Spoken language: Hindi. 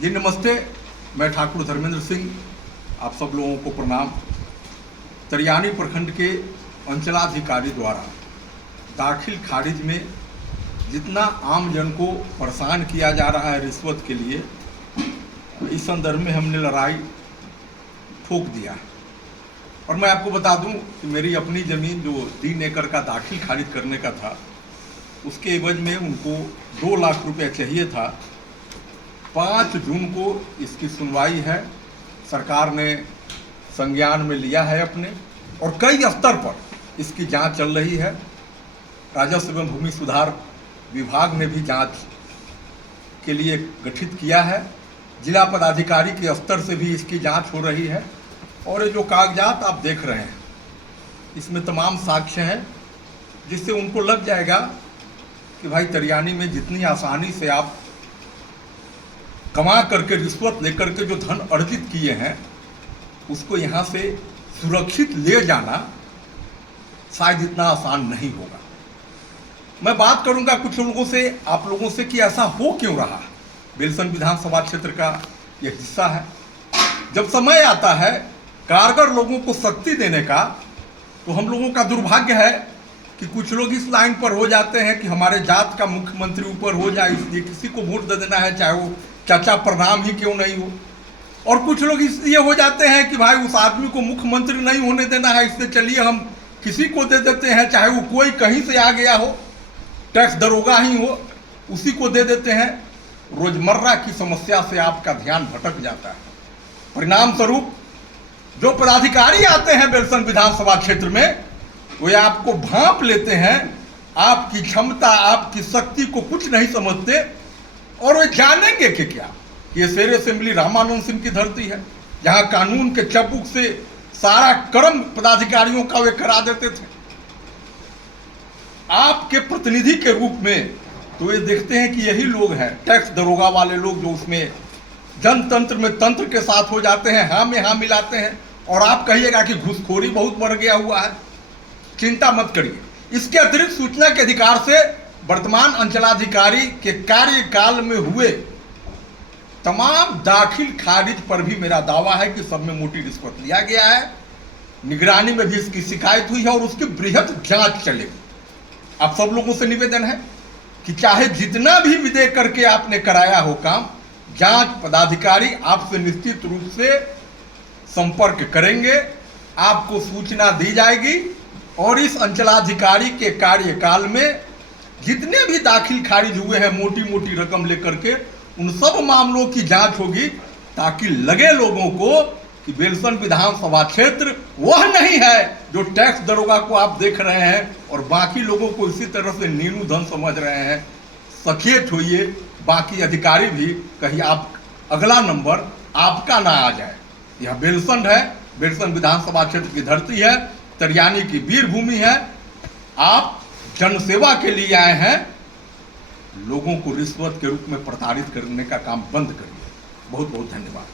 जी नमस्ते, मैं ठाकुर धर्मेंद्र सिंह, आप सब लोगों को प्रणाम। तरियानी प्रखंड के अंचलाधिकारी द्वारा दाखिल खारिज में जितना आम जन को परेशान किया जा रहा है रिश्वत के लिए, इस संदर्भ में हमने लड़ाई ठोक दिया है। और मैं आपको बता दूं कि मेरी अपनी ज़मीन जो 3 एकड़ का दाखिल खारिज करने का था, उसके एवज में उनको 2 लाख रुपए चाहिए था। 5 जून को इसकी सुनवाई है, सरकार ने संज्ञान में लिया है अपने, और कई स्तर पर इसकी जांच चल रही है। राजस्व एवं भूमि सुधार विभाग ने भी जांच के लिए गठित किया है। जिला पदाधिकारी के स्तर से भी इसकी जांच हो रही है। और ये जो कागजात आप देख रहे हैं, इसमें तमाम साक्ष्य हैं, जिससे उनको लग जाएगा कि भाई तरियानी में जितनी आसानी से आप कमा करके रिश्वत लेकर के जो धन अर्जित किए हैं, उसको यहाँ से सुरक्षित ले जाना शायद इतना आसान नहीं होगा। मैं बात करूंगा कुछ लोगों से, आप लोगों से, कि ऐसा हो क्यों रहा। बेलसन विधानसभा क्षेत्र का यह हिस्सा है। जब समय आता है कारगर लोगों को शक्ति देने का, तो हम लोगों का दुर्भाग्य है कि कुछ लोग इस लाइन पर हो जाते हैं कि हमारे जात का मुख्यमंत्री ऊपर हो जाए, इसलिए किसी को वोट दे देना है, चाहे वो चाचा प्रणाम ही क्यों नहीं हो। और कुछ लोग इसलिए हो जाते हैं कि भाई उस आदमी को मुख्यमंत्री नहीं होने देना है, इसलिए चलिए हम किसी को दे देते हैं, चाहे वो कोई कहीं से आ गया हो, टैक्स दरोगा ही हो, उसी को दे देते हैं। रोजमर्रा की समस्या से आपका ध्यान भटक जाता है। परिणाम स्वरूप जो पदाधिकारी आते हैं बेलसन विधानसभा क्षेत्र में, वे आपको भांप लेते हैं, आपकी क्षमता, आपकी शक्ति को कुछ नहीं समझते, और वे जानेंगे कि क्या ये शेर असेंबली रामानंद सिंह की धरती है, जहां कानून के चबूक से सारा कर्म पदाधिकारियों का वे करा देते थे। आपके प्रतिनिधि के रूप में तो वे देखते हैं कि यही लोग हैं, टैक्स दरोगा वाले लोग, जो उसमें जनतंत्र में तंत्र के साथ हो जाते हैं, हाँ में हाँ मिलाते हैं। और आप कहिएगा कि घूसखोरी बहुत बढ़ गया हुआ है, चिंता मत करिए। इसके अतिरिक्त सूचना के अधिकार से वर्तमान अंचलाधिकारी के कार्यकाल में हुए तमाम दाखिल खारिज पर भी मेरा दावा है कि सब में मोटी रिश्वत लिया गया है। निगरानी में भी इसकी शिकायत हुई है और उसकी बृहद जांच चलेगी। आप सब लोगों से निवेदन है कि चाहे जितना भी विदय करके आपने कराया हो काम, जांच पदाधिकारी आपसे निश्चित रूप से संपर्क करेंगे, आपको सूचना दी जाएगी। और इस अंचलाधिकारी के कार्यकाल में जितने भी दाखिल खारिज हुए हैं मोटी मोटी रकम लेकर के, उन सब मामलों की जांच होगी, ताकि लगे लोगों को कि बेलसन विधानसभा क्षेत्र वह नहीं है जो टैक्स दरोगा को आप देख रहे हैं और बाकी लोगों को इसी तरह से नीनू धन समझ रहे हैं। सचेत होइए, बाकी अधिकारी भी कहीं आप अगला नंबर आपका ना आ जाए। यह बेलसन है, बेलसन विधानसभा क्षेत्र की धरती है, तरियानी की वीर भूमि है। आप जनसेवा के लिए आए हैं, लोगों को रिश्वत के रूप में प्रताड़ित करने का काम बंद करिए। बहुत बहुत धन्यवाद।